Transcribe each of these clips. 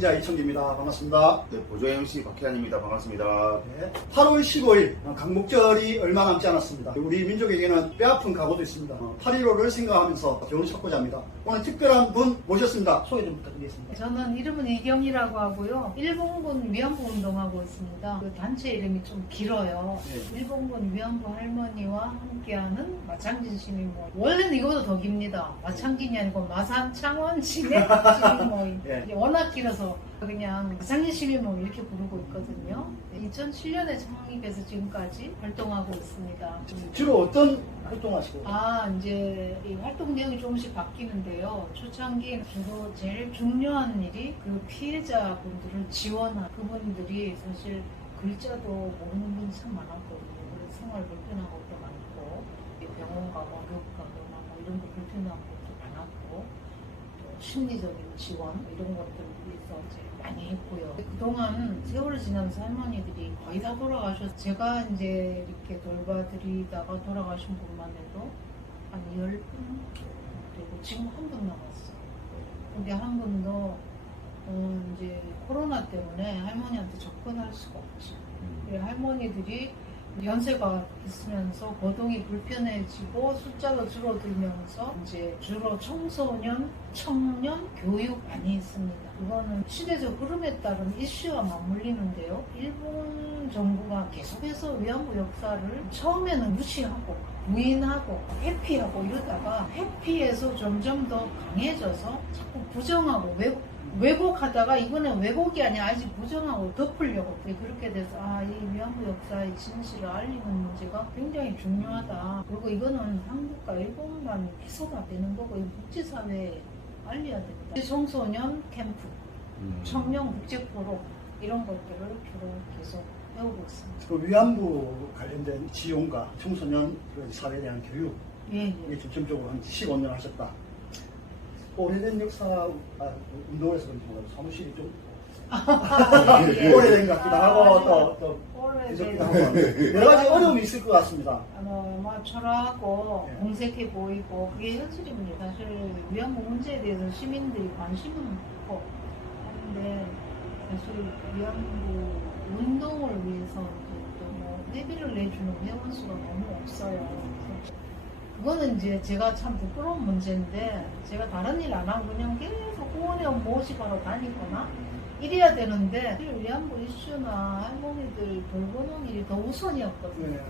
진행자 이청기입니다. 반갑습니다. 네, 보조 MC 박혜안입니다. 반갑습니다. 네, 8월 15일 강목절이 얼마 남지 않았습니다. 우리 민족에게는 뼈아픈 각오도 있습니다. 8.15를 생각하면서 교훈을 찾고자 합니다. 오늘 특별한 분 모셨습니다. 소개 좀 부탁드리겠습니다. 저는 이름은 이경이라고 하고요. 일본군 위안부 운동하고 있습니다. 그 단체 이름이 좀 길어요. 네. 일본군 위안부 할머니와 함께하는 마창진 시민모임. 원래는 이거보다 더 깁니다. 마창진이 아니고 마산 창원 진해 시민모임. 네. 이게 워낙 길어서 그냥 마창진 시민모임 이렇게 부르고 있거든요. 2007년에 창립해서 지금까지 활동하고 있습니다. 주로 어떤 활동하시고? 이제 이 활동 내용이 조금씩 바뀌는데요. 초창기에 주로 제일 중요한 일이 그 피해자분들을 지원하는 그분들이 사실 글자도 모르는 분이 참 많았거든요. 그래서 생활 불편한 것도 많고, 병원 가고, 교육 가거나 이런 거 불편한 것도 많았고, 또 심리적인 지원 이런 것들을 위해서 이제 많이 했고요. 그동안 세월이 지나면서 할머니들이 거의 다 돌아가셔서 제가 이제 이렇게 돌봐드리다가 돌아가신 분만 해도 한 10분 그리고 지금 한 분 남았어요. 근데 한 분도 이제 코로나 때문에 할머니한테 접근할 수가 없죠. 할머니들이 연세가 있으면서 거동이 불편해지고 숫자가 줄어들면서 이제 주로 청소년, 청년 교육 많이 있습니다. 그거는 시대적 흐름에 따른 이슈와 맞물리는데요. 일본 정부가 계속해서 위안부 역사를 처음에는 무시하고 부인하고 회피하고 이러다가 회피에서 점점 더 강해져서 자꾸 부정하고 왜곡하다가 이번엔 왜곡이 아니라 아직 부정하고 덮으려고 그렇게 돼서 이 위안부 역사의 진실을 알리는 문제가 굉장히 중요하다. 그리고 이거는 한국과 일본만 해서가 되는 거고 이 국제사회에 알려야 됩니다. 청소년 캠프, 청년 국제포럼 이런 것들을 주로 계속 배우고 있습니다. 그 위안부 관련된 지원과 청소년 사회에 대한 교육 이게 중점적으로 한 15년 하셨다. 오래된 역사 운동에서 그런지 몰라도 사무실이 좀 오래된 것 같기도 하고 또 늦었기도 하고 여러 가지 어려움이 있을 것 같습니다. 초라하고 네. 공색해 보이고 그게 현실입니다. 사실 위안부 문제에 대해서 시민들이 관심은 없고 하는데 사실 위안부 운동을 위해서 또 회비를 내주는 회원 수가 너무 없어요. 그거는 이제 제가 참 부끄러운 문제인데 제가 다른 일 안 하고 그냥 계속 후원회원 모집하러 다니거나 이래야 되는데 위안부 이슈나 할머니들 돌보는 일이 더 우선이었거든요. 네.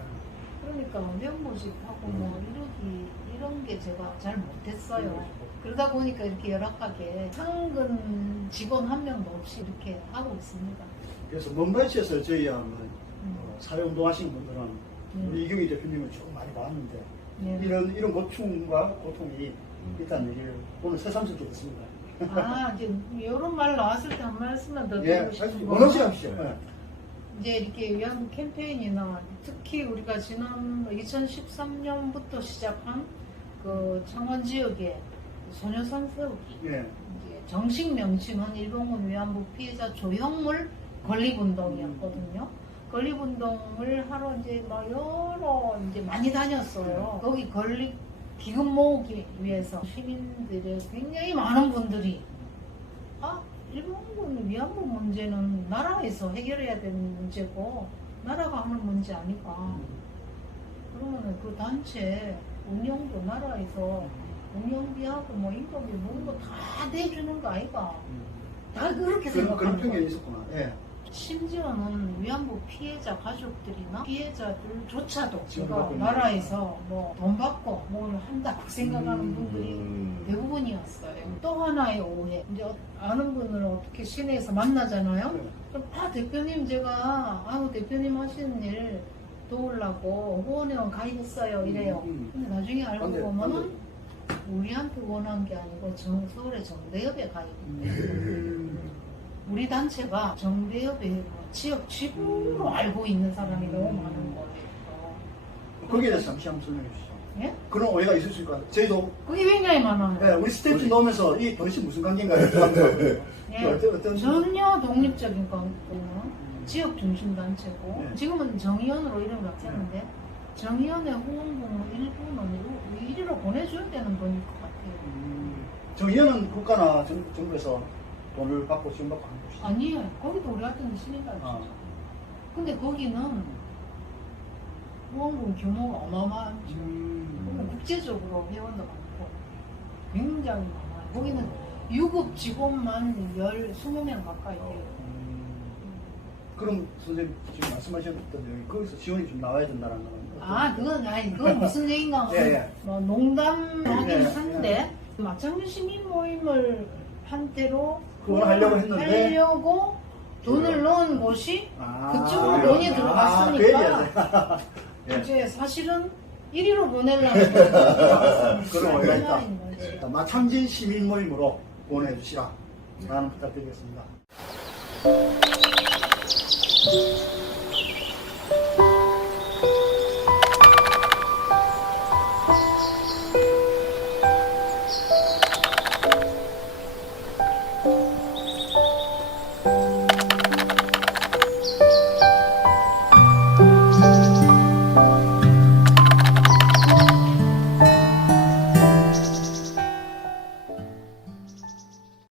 그러니까 회원 모집하고 이런 게 제가 잘 못했어요. 그러다 보니까 이렇게 열악하게 상근 직원 한 명도 없이 이렇게 하고 있습니다. 그래서 먼발치에서 저희 사회운동 하시는 분들은 우리 이경희 대표님을 조금 많이 봤는데 이런 고충과 고통이 있다는 얘기를 오늘 새삼스럽게 듣습니다. 이제 이런 말 나왔을 때 한 말씀만 더 예, 드리고 싶고 원하시 하시죠. 이제 이렇게 위안부 캠페인이나 특히 우리가 지난 2013년부터 시작한 그 창원 지역의 소녀산 세우기 예. 이제 정식 명칭은 일본군 위안부 피해자 조형물 건립운동이었거든요. 건립운동을 하러 이제 여러 이제 많이 다녔어요. 거기 건립 기금 모으기 위해서 시민들의 굉장히 많은 분들이 일본군 위안부 문제는 나라에서 해결해야 되는 문제고 나라가 하는 문제 아니까 그러면은 그 단체 운영도 나라에서 운영비하고 인건비 모은 거 다 내주는 거 아이가 다 그렇게 그런 생각하는 편견이 거예요. 있었구나. 예. 심지어는 위안부 피해자 가족들이나 피해자들조차도 제가 받고 있는 나라에서 돈 받고 뭘 한다고 생각하는 분들이 대부분이었어요. 또 하나의 오해. 이제 아는 분을 어떻게 시내에서 만나잖아요. 그럼 대표님 제가 대표님 하시는 일 도우려고 후원회원 가입했어요 이래요. 근데 나중에 알고 보면은 우리한테 원한 게 아니고 서울의 정대협에 가입했대요. 우리 단체가 정대협의 지역 지부로 알고 있는 사람이 너무 많은 거예요. 거기에 대해서 잠시 한번 설명해 주시죠. 예? 그런 오해가 있을 수 있을까? 저희도 그게 굉장히 많아요. 우리 스태프 넣으면서 이 도대체 무슨 관계인가요? 예. 어떤 전혀 독립적인 관계는 지역 중심 단체고 지금은 정의원으로 이름을 바뀌었는데 정의원의 후원금을 일부는 1위로 보내줘야 되는 분일 것 같아요. 정의원은 국가나 정부에서 돈을 받고 지원받고 하는 곳이죠. 아니에요. 거기도 우리 같은 신인가요? 아. 근데 거기는 후원금 규모가 어마어마하죠. 그리고 국제적으로 회원도 많고 굉장히 많아요. 거기는 유급 직원만 20명 가까이 돼요. 그럼 선생님 지금 말씀하셨던 여기 거기서 지원이 좀 나와야 된다는 건 아, 그건 무슨 얘기인가? 예, 예. 뭐 농담하긴 예, 한데 마창리 시민 모임을 한때로 그걸 하려고 했는데 하려고 돈을 넣은 곳이 그쪽으로 그래요? 돈이 그 들어갔으니까 예. 이제 사실은 1위로 보내려는 거죠. 그런 오해가 있다. 거지. 마창진 시민 모임으로 후원해 주시라 라는 부탁드리겠습니다.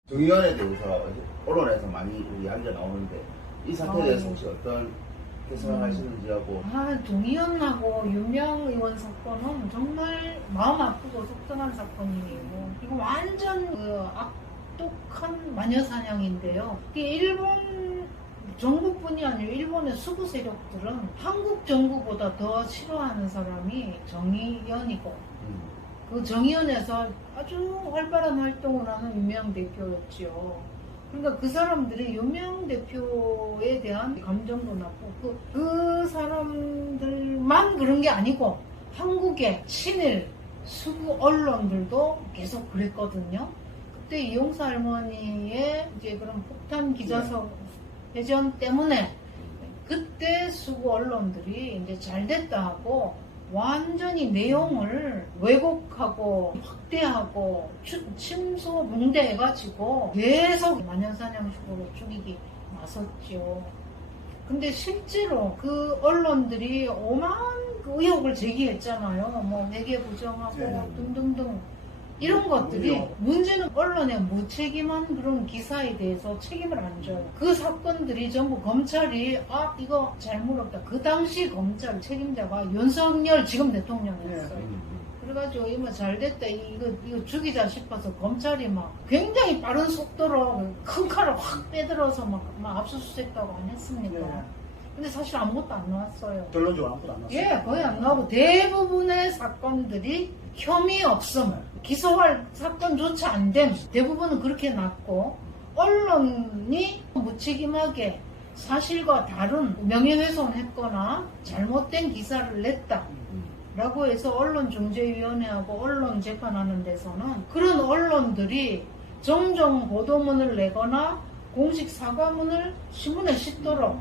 정의원에 대해서 언론에서 많이 이야기가 나오는데 이 사태에 대해서 예. 혹시 어떤 생각하시는지 하고 동의원하고 유명 의원 사건은 정말 마음 아프고 속상한 사건이에요. 이거 완전 악독한 마녀사냥인데요. 이게 일본 정부뿐이 아니라 일본의 수구 세력들은 한국 정부보다 더 싫어하는 사람이 정의연이고 그 정의연에서 아주 활발한 활동을 하는 유명 대표였지요. 그러니까 그 사람들이 유명 대표에 대한 감정도 나쁘고 그 사람들만 그런 게 아니고 한국의 친일 수구 언론들도 계속 그랬거든요. 그때 이용사 할머니의 이제 그런 폭탄 기자석 회전 때문에 그때 수구 언론들이 이제 잘 됐다 하고 완전히 내용을 왜곡하고 확대하고 침소봉대해가지고 계속 마녀사냥식으로 죽이기 나섰죠. 근데 실제로 그 언론들이 오만 그 의혹을 제기했잖아요. 뭐 회계 부정하고 네. 등등등 이런 것들이 문제는 언론의 무책임한 그런 기사에 대해서 책임을 안 져요. 그 사건들이 전부 검찰이 이거 잘못했다. 그 당시 검찰 책임자가 윤석열 지금 대통령이었어요. 그래가지고 이거 잘됐다 이거 죽이자 싶어서 검찰이 막 굉장히 빠른 속도로 큰 칼을 확 빼들어서 막 압수수색하고 안 했습니까? 네. 근데 사실 아무것도 안 나왔어요. 결론적으로 아무것도 안 났어요. 예, 거의 안 나오고 대부분의 사건들이 혐의 없음, 기소할 사건조차 안 됨. 대부분은 그렇게 났고 언론이 무책임하게 사실과 다른 명예훼손했거나 잘못된 기사를 냈다. 라고 해서 언론중재위원회하고 언론 재판하는 데서는 그런 언론들이 정정 보도문을 내거나 공식 사과문을 신문에 싣도록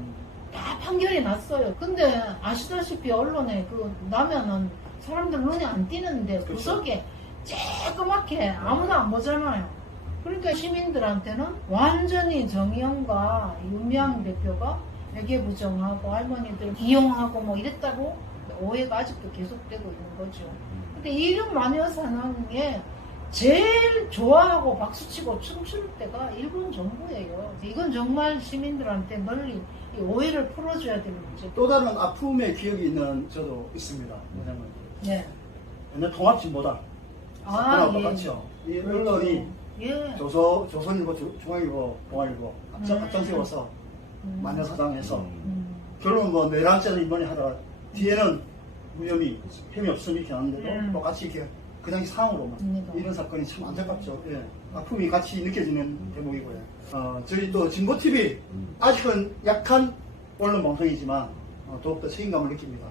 다 판결이 났어요. 근데 아시다시피 언론에 나면은 사람들 눈에 안 띄는데 구석에 쬐끄맣게 아무나 안 보잖아요. 그러니까 시민들한테는 완전히 정의연과 윤미향 대표가 회계 부정하고 할머니들 이용하고 뭐 이랬다고 오해가 아직도 계속되고 있는 거죠. 근데 이런 마녀사냥에 제일 좋아하고 박수치고 춤출 때가 일본 정부예요. 이건 정말 시민들한테 널리 이 오해를 풀어줘야 되는 문제. 또 다른 아픔의 기억이 있는 저도 있습니다. 왜냐면 네. 옛날 통합진보당 사건하고 똑같죠. 이 언론이 예. 조선일보, 중앙일보, 동아일보 앞장 세워서 마녀사냥해서 결국은 뭐 내란죄는 이번에 하다가 뒤에는 무혐의, 혐의 없음 이렇게 하는데도 똑같이 이렇게 그냥 상으로만 이런 사건이 참 안타깝죠. 예. 아픔이 같이 느껴지는 대목이고요. 저희 또 진보TV 아직은 약한 언론 방송이지만 더욱더 책임감을 느낍니다.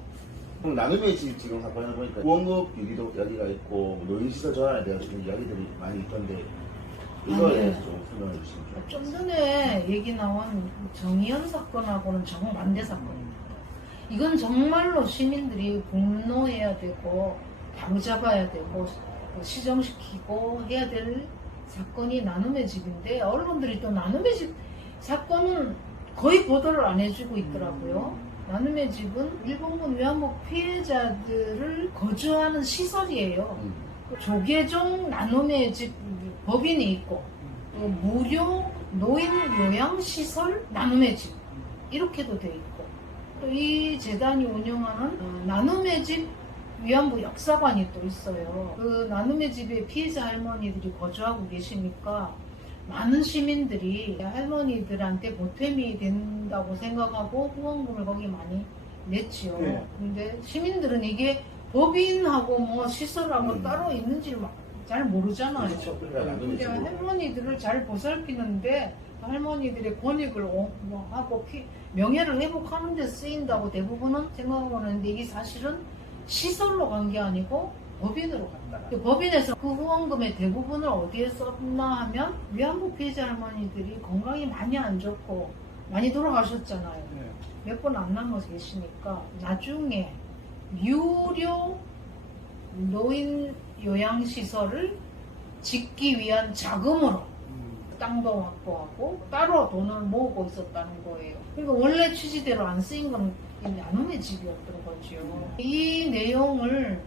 나눔의 집 지금 사건을 보니까 후원급 유기도 이야기가 있고 노인시설 전환에 대해서 이야기들이 많이 있던데 이거에 대해서 좀 설명해 주시면 좀 전에 얘기 나온 정의연 사건하고는 정반대 사건입니다. 이건 정말로 시민들이 분노해야 되고 바로잡아야 되고 시정시키고 해야 될 사건이 나눔의 집인데 언론들이 또 나눔의 집 사건은 거의 보도를 안 해주고 있더라고요. 나눔의 집은 일본군 외환복 피해자들을 거주하는 시설이에요. 조계종 나눔의 집 법인이 있고 무료 노인 요양시설 나눔의 집 이렇게도 돼 있고, 또 이 재단이 운영하는 나눔의 집 위안부 역사관이 또 있어요. 그 나눔의 집에 피해자 할머니들이 거주하고 계시니까 많은 시민들이 할머니들한테 보탬이 된다고 생각하고 후원금을 거기 많이 냈지요. 네. 근데 시민들은 이게 법인하고 뭐 시설하고 따로 있는지를 막 잘 모르잖아요. 그렇죠. 근데 할머니들을 잘 보살피는데 할머니들의 권익을 하고 명예를 회복하는 데 쓰인다고 대부분은 생각하고 있는데, 이게 사실은 시설로 간 게 아니고 법인으로 갔다. 법인에서 그 후원금의 대부분을 어디에 썼나 하면 위안부 피해자 할머니들이 건강이 많이 안 좋고 많이 돌아가셨잖아요. 네. 몇 분 안 남아 계시니까 나중에 유료 노인 요양시설을 짓기 위한 자금으로 땅도 확보하고 따로 돈을 모으고 있었다는 거예요. 그러니까 원래 취지대로 안 쓰인 건 나눔의 집이었던 거죠. 이 내용을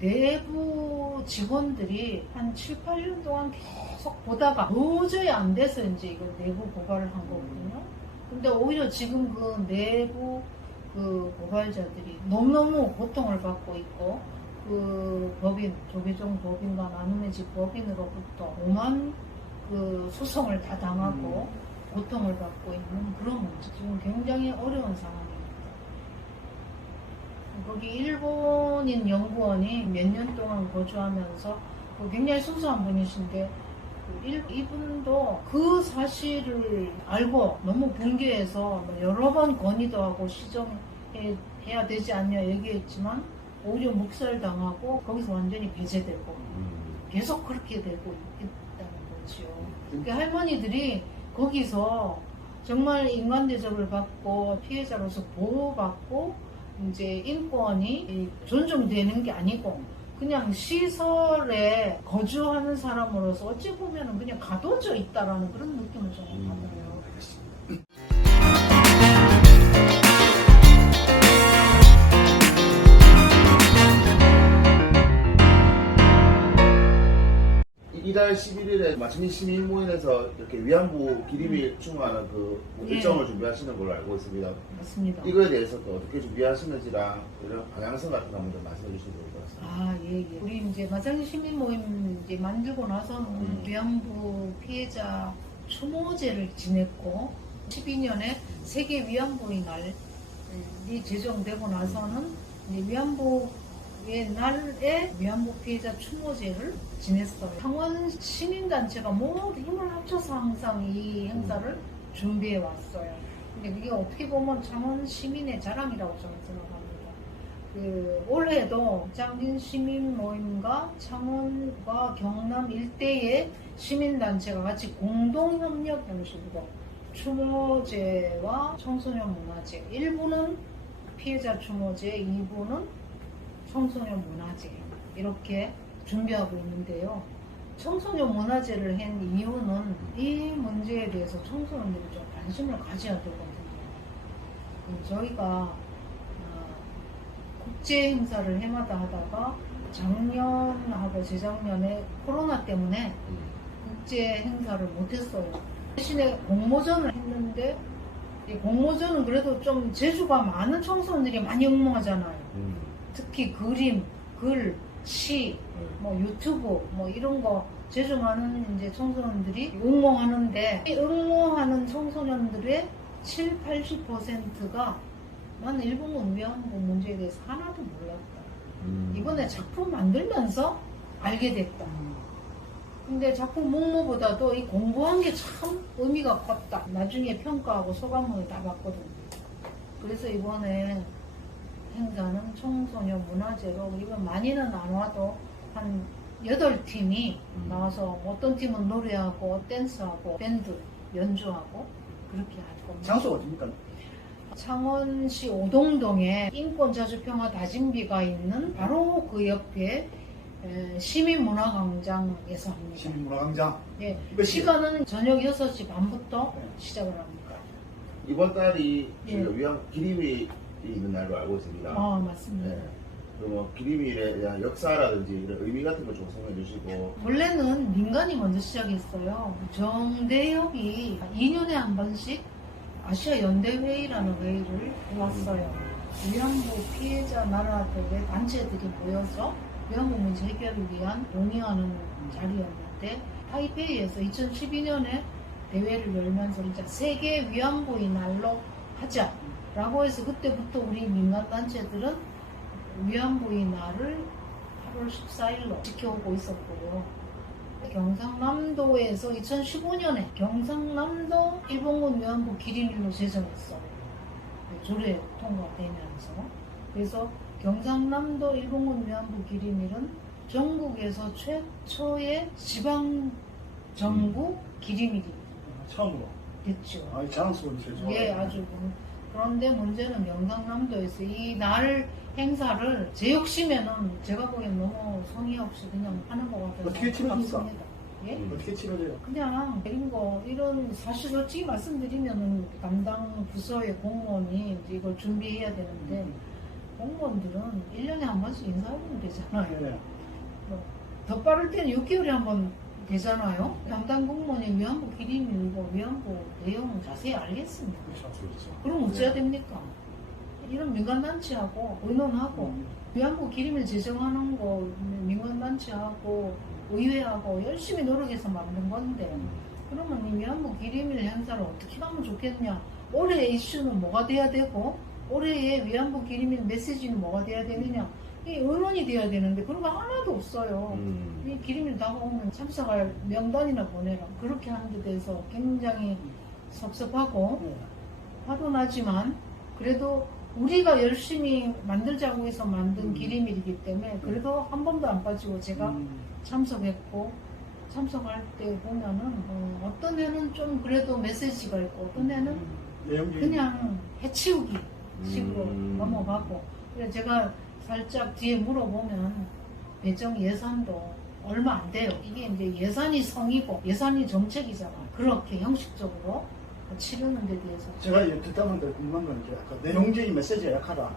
내부 직원들이 한 7, 8년 동안 계속 보다가 도저히 안 돼서 이제 이걸 내부 고발을 한 거거든요. 근데 오히려 지금 그 내부 그 고발자들이 너무너무 고통을 받고 있고, 그 법인, 조계종 법인과 나눔의 집 법인으로부터 오만 그 소송을 다 당하고 고통을 받고 있는 그런 문제. 지금 굉장히 어려운 상황입니다. 거기 일본인 연구원이 몇 년 동안 거주하면서 굉장히 순수한 분이신데, 이분도 그 사실을 알고 너무 붕괴해서 여러 번 건의도 하고 시정해야 되지 않냐 얘기했지만 오히려 묵살당하고 거기서 완전히 배제되고 계속 그렇게 되고 있다는 거죠. 그러니까 할머니들이 거기서 정말 인간 대접을 받고 피해자로서 보호받고 이제 인권이 존중되는 게 아니고 그냥 시설에 거주하는 사람으로서 어찌 보면 그냥 가둬져 있다라는 그런 느낌을 좀 받아요. 이달 11일에 마침내 시민모임에서 이렇게 위안부 기림을 추모하는 그 일정을 준비하시는 걸로 알고 있습니다. 맞습니다. 이거에 대해서 또 어떻게 준비하시는지랑 이런 방향성 같은 거 한번 말씀해 주시면 좋을 것 같습니다. 아, 예. 우리 이제 마장리 시민 모임 이제 만들고 나서는 위안부 피해자 추모제를 지냈고, 12년에 세계 위안부의 날이 제정되고 나서는 이제 위안부의 날에 위안부 피해자 추모제를 지냈어요. 창원 시민단체가 모두 힘을 합쳐서 항상 이 행사를 준비해 왔어요. 근데 그게 어떻게 보면 창원 시민의 자랑이라고 저는 생각합니다. 올해도 장진 시민 모임과 창원과 경남 일대의 시민단체가 같이 공동협력 형식으로 추모제와 청소년 문화제, 1부는 피해자 추모제, 2부는 청소년 문화제 이렇게 준비하고 있는데요. 청소년 문화제를 한 이유는 이 문제에 대해서 청소년들이 좀 관심을 가져야 되거든요. 저희가 국제 행사를 해마다 하다가 작년하고 재작년에 코로나 때문에 국제 행사를 못했어요. 대신에 공모전을 했는데, 이 공모전은 그래도 좀 재주가 많은 청소년들이 많이 응모하잖아요. 특히 그림, 글, 시, 뭐 유튜브, 뭐 이런 거 재주 많은 이제 청소년들이 응모하는데, 이 응모하는 청소년들의 7, 80%가 나는 일본군 위안부 문제에 대해서 하나도 몰랐다. 이번에 작품 만들면서 알게 됐다. 근데 작품 목록보다도 이 공부한 게 참 의미가 컸다. 나중에 평가하고 소감문을 다 받거든요. 그래서 이번에 행사는 청소년 문화제로, 이건 많이는 안 와도 한 8팀이 나와서 어떤 팀은 노래하고 댄스하고 밴드 연주하고 그렇게 할 겁니다. 장소가 어딥니까? 창원시 오동동에 인권자주평화 다짐비가 있는 바로 그 옆에 시민문화광장에서 합니다. 시민문화광장. 예, 몇 시에? 시간은 저녁 6시 반부터 네. 시작을 합니다. 이번 달이 예. 위안부 기림이 있는 날로 알고 있습니다. 맞습니다. 네. 뭐 기림일에 대한 역사라든지 이런 의미 같은 걸 좀 설명해 주시고. 원래는 민간이 먼저 시작했어요. 정대협이 2년에 한 번씩 아시아 연대회의라는 회의를 모았어요. 위안부 피해자 나라들의 단체들이 모여서 위안부 문제 해결을 위한 논의하는 자리였는데 타이페이에서 2012년에 대회를 열면서 진짜 세계 위안부의 날로 하자라고 해서 그때부터 우리 민간단체들은 위안부의 날을 8월 14일로 지켜오고 있었고요. 경상남도에서 2015년에 경상남도 일본군 위안부 기림일로 제정했어요. 조례 통과되면서. 그래서 경상남도 일본군 위안부 기림일은 전국에서 최초의 지방정부 기림일이 처음으로. 됐죠. 아, 자랑스러운 일이죠. 예, 아주. 그런데 문제는 경상남도에서 이 날 행사를 제 욕심에는 제가 보기엔 너무 성의 없이 그냥 하는 것 같아서 어떻게 치러집니까? 안타깝습니다. 예? 어떻게 치러져요? 그냥 이런 사실 솔직히 말씀드리면은 담당 부서의 공무원이 이제 이걸 준비해야 되는데 공무원들은 1년에 한 번씩 인사하면 되잖아요. 네. 더 빠를 때는 6개월에 한 번 되잖아요. 담당 공무원이 위안부 기림일고 위안부 내용 자세히 알겠습니다. 그렇죠. 그럼 어찌해야 됩니까? 이런 민간단체하고 의논하고 위안부 기림일 제정하는 거 민간단체하고 의회하고 열심히 노력해서 만든 건데 그러면 이 위안부 기림일 행사를 어떻게 하면 좋겠냐? 올해의 이슈는 뭐가 돼야 되고 올해의 위안부 기림일 메시지는 뭐가 돼야 되느냐? 이 의논이 돼야 되는데 그런 거 하나도 없어요. 이 기림일 다가오면 참석할 명단이나 보내라. 그렇게 하는 데 대해서 굉장히 섭섭하고 네. 화도 나지만 그래도 우리가 열심히 만들자고 해서 만든 기림일이기 때문에 그래도 한 번도 안 빠지고 제가 참석했고 참석할 때 보면은 어떤 애는 좀 그래도 메시지가 있고 어떤 애는 내용이 그냥 해치우기 식으로 넘어가고 그래서 제가 살짝 뒤에 물어보면 배정 예산도 얼마 안 돼요. 이게 이제 예산이 성이고 예산이 정책이잖아. 그렇게 형식적으로 치르는 데 대해서 제가 이제 듣다 보니까 궁금한 건 이제 아까 내용적인 메시지가 약하다.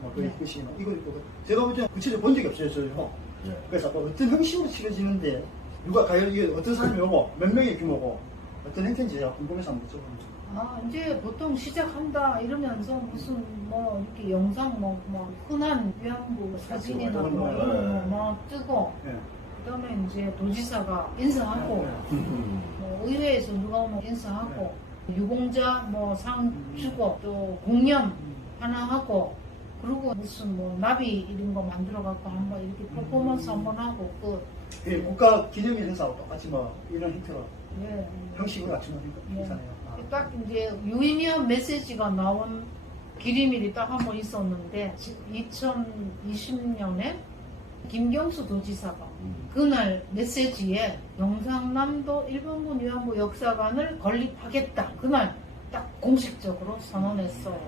뭐 네. 그것이 이거 있거든. 제가 볼 때는 구체적으로 본 적이 없어요, 저요. 그래서 아까 어떤 형식으로 치러지는데 누가 과연 이게 어떤 사람이 오고 몇 명의 규모고 어떤 행태인지 제가 궁금해서 한번 여쭤봅니다. 이제 보통 시작한다 이러면서 무슨 뭐 이렇게 영상 뭐 흔한 위안부 사진이나 뭐 이런 거 뜨고 네. 그다음에 이제 도지사가 인사하고 뭐 의회에서 누가 오면 인사하고 유공자 뭐 상 주고 또 공연 하나 하고 그리고 무슨 뭐 나비 이런 거 만들어 갖고 한번 이렇게 퍼포먼스 한번 하고 예, 국가 기념일 행사하고 똑같이 뭐 이런 형태로 예. 형식으로 갖추는 행사네요. 딱 이제 유의미한 메시지가 나온 기림일이 딱 한 번 있었는데 2020년에 김경수 도지사가 그날 메시지에 경상남도 일본군 위안부 역사관을 건립하겠다. 그날 딱 공식적으로 선언했어요.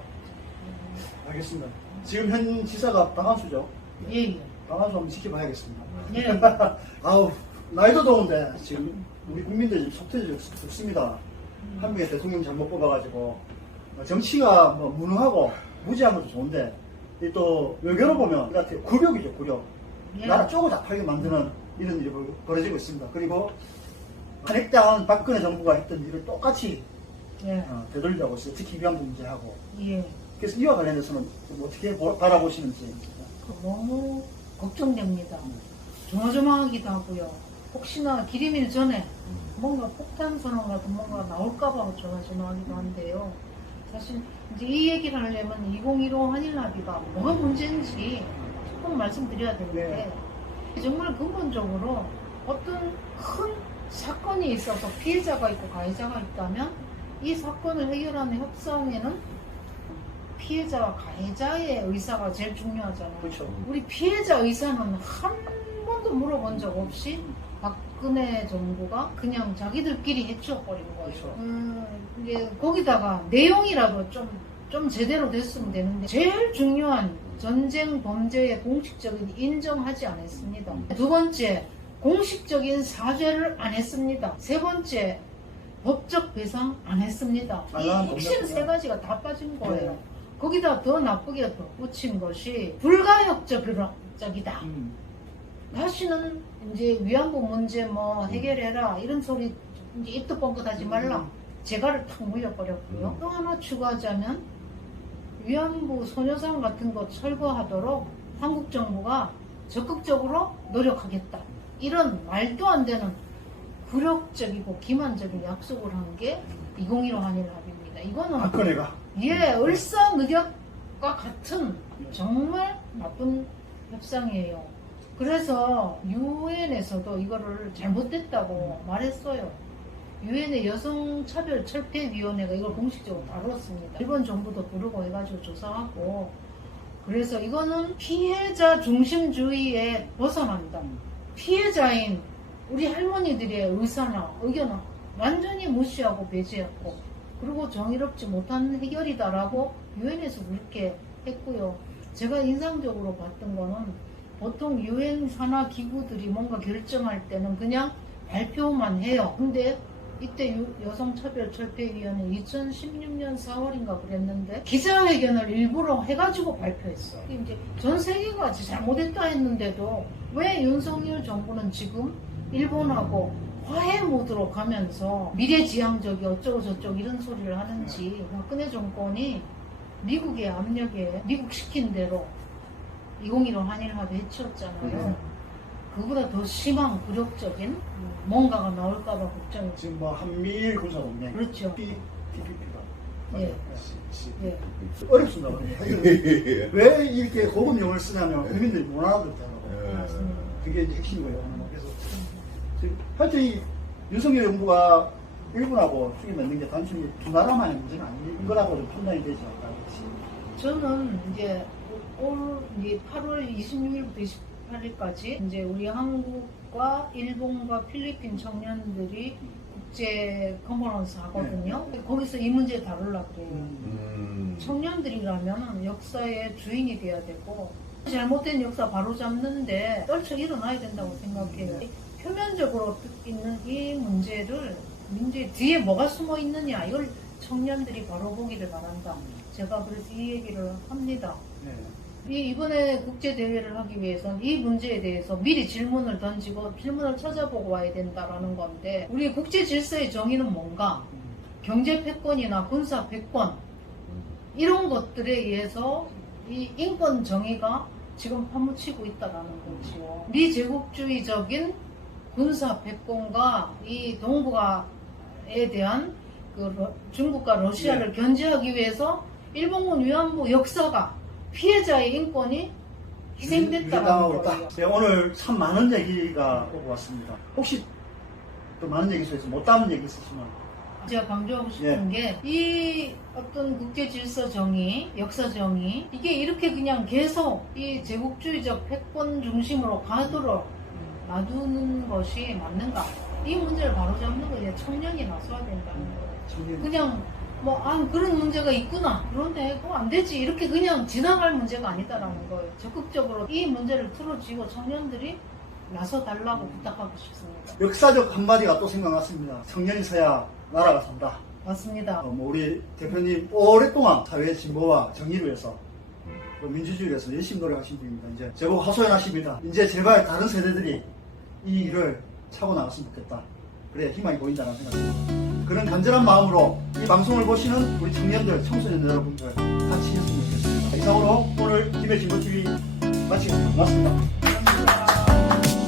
알겠습니다. 지금 현 지사가 박한수죠? 예. 박한수 한번 지켜봐야겠습니다. 예. 아우, 나이도 더운데 지금 우리 국민들이 지금 속태가 좋습니다. 한 명의 대통령 잘못 뽑아가지고 정치가 뭐 무능하고 무지한 것도 좋은데 이 또 외교로 보면 같은 굴욕이죠, 굴욕. 예. 나라 쪼고 잡하게 만드는 이런 일이 벌어지고 있습니다. 그리고 탄핵당한 박근혜 정부가 했던 일을 똑같이 예. 되돌리고 있어요. 특히 위안부 문제하고. 예. 그래서 이와 관련해서는 좀 어떻게 바라보시는지. 너무 걱정됩니다. 조마조마하기도 하고요. 혹시나 기림일 전에 뭔가 폭탄 선언 같은 뭔가 나올까봐 조마조마하기도 한데요. 사실 이제 이 얘기를 하려면 2015 한일합의가 뭐가 문제인지 조금 말씀드려야 되는데 정말 근본적으로 어떤 큰 사건이 있어서 피해자가 있고 가해자가 있다면 이 사건을 해결하는 협상에는 피해자와 가해자의 의사가 제일 중요하잖아요. 그렇죠. 우리 피해자 의사는 한 번도 물어본 적 없이 박근혜 정부가 그냥 자기들끼리 해치워버린 거예요. 그렇죠. 이제 거기다가 내용이라도 좀 제대로 됐으면 되는데 제일 중요한 전쟁 범죄의 공식적인 인정하지 않았습니다. 두 번째, 공식적인 사죄를 안 했습니다. 세 번째, 법적 배상 안 했습니다. 이 핵심 세 가지가 다 빠진 거예요. 거기다 더 나쁘게 덧붙인 것이 불가역적이다. 다시는 이제 위안부 문제 뭐 해결해라 이런 소리 이제 입도 뻥끗하지 말라. 재갈을 탁 물려버렸고요. 또 하나 추가하자면 위안부 소녀상 같은 것 철거하도록 한국 정부가 적극적으로 노력하겠다. 이런 말도 안 되는 굴욕적이고 기만적인 약속을 한 게 2015 한일합의입니다. 이거는 박근혜가 을사늑약과 같은 정말 나쁜 협상이에요. 그래서 유엔에서도 이거를 잘못됐다고 말했어요. 유엔의 여성차별철폐위원회가 이걸 공식적으로 다뤘습니다. 일본 정부도 부르고 해가지고 조사하고, 그래서 이거는 피해자 중심주의에 벗어난다. 피해자인 우리 할머니들의 의사나 의견을 완전히 무시하고 배제했고, 그리고 정의롭지 못한 해결이다라고 유엔에서 그렇게 했고요. 제가 인상적으로 봤던 거는 보통 유엔 산하 기구들이 뭔가 결정할 때는 그냥 발표만 해요. 근데 이때 여성차별철폐위원회 2016년 4월인가 그랬는데 기자회견을 일부러 해가지고 발표했어요. 이제 전 세계가 잘못했다 했는데도 왜 윤석열 정부는 지금 일본하고 화해 모드로 가면서 미래지향적이 어쩌고 저쩌고 이런 소리를 하는지, 박근혜 정권이 미국의 압력에 미국 시킨 대로 2015 한일합의 해치웠잖아요. 그보다 더 심한 굴욕적인 뭔가가 나올까봐 걱정이. 지금 뭐 한미일 군사동맹 그렇죠. TPP가 예. 예. 어렵습니다. 왜 이렇게 고급 용어를 쓰냐면 국민들이 못 알아듣더라고요. 맞습니다. 그게 이제 핵심이고요. 그래서 지금 하여튼 이 윤석열 정부가 일본하고 축이 맺는 게 단순히 두 나라만의 문제는 아닌 거라고 좀 판단이 되지 않을까. 저는 이제 올 이제 8월 26일부터 28일까지 이제 우리 한국과 일본과 필리핀 청년들이 국제 컨퍼런스 하거든요. 거기서 이 문제 다루려고 그래요. 청년들이라면 역사의 주인이 돼야 되고, 잘못된 역사 바로 잡는데 떨쳐 일어나야 된다고 생각해요. 표면적으로 있는 이 문제를 뒤에 뭐가 숨어 있느냐, 이걸 청년들이 바로 보기를 바란다. 제가 그래서 이 얘기를 합니다. 이번에 국제대회를 하기 위해서는 이 문제에 대해서 미리 질문을 던지고 질문을 찾아보고 와야 된다라는 건데, 우리 국제 질서의 정의는 뭔가? 경제 패권이나 군사 패권, 이런 것들에 의해서 이 인권 정의가 지금 파묻히고 있다라는 거죠. 미제국주의적인 군사 패권과 이 동북아에 대한 중국과 러시아를 견제하기 위해서 일본군 위안부 역사가, 피해자의 인권이 희생됐다라는 거예요. 네, 오늘 참 많은 얘기가 오고 왔습니다. 혹시 또 많은 얘기 속에서 못 담은 얘기 있으시면? 제가 강조하고 싶은 게, 이 어떤 국제 질서 정의, 역사 정의, 이게 이렇게 그냥 계속 이 제국주의적 패권 중심으로 가도록 놔두는 것이 맞는가? 이 문제를 바로잡는 거에 청년이 나서야 된다는 거예요. 그냥 그런 문제가 있구나, 그런데 그거 안 되지, 이렇게 그냥 지나갈 문제가 아니다라는 거예요. 적극적으로 이 문제를 풀어주고 청년들이 나서달라고 부탁하고 싶습니다. 역사적 한마디가 또 생각났습니다. 청년이 서야 나라가 산다. 맞습니다. 우리 대표님 오랫동안 사회 진보와 정의를 위해서, 민주주의를 위해서 열심히 노력하신 분입니다. 이제 제법 하소연하십니다. 이제 제발 다른 세대들이 이 일을 차고 나갔으면 좋겠다. 그래 희망이 보인다는 생각입니다. 그런 간절한 마음으로 이 방송을 보시는 우리 청년들, 청소년 여러분들 같이 했으면 좋겠습니다. 이상으로 오늘 김해 진보TV 마치겠습니다. 고맙습니다. 감사합니다.